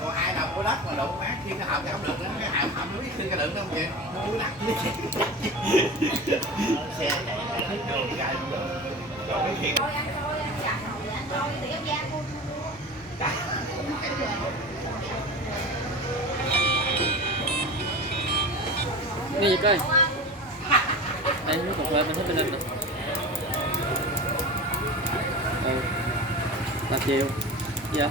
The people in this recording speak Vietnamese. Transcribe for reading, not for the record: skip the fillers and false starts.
Còn ai đâu có đất mà đụng mát khi nó ẩm thì không được nữa, cái ẩm ẩm nó biết khi cái lượng đâu vậy mua đất xe chạy đường chạy rồi cái chuyện Thôi ăn thôi, dạ rồi ăn thôi thì em gian luôn. Nghe gì coi. Đây nước cà phê mình thấy bên đây nè. 3 triệu. Dạ.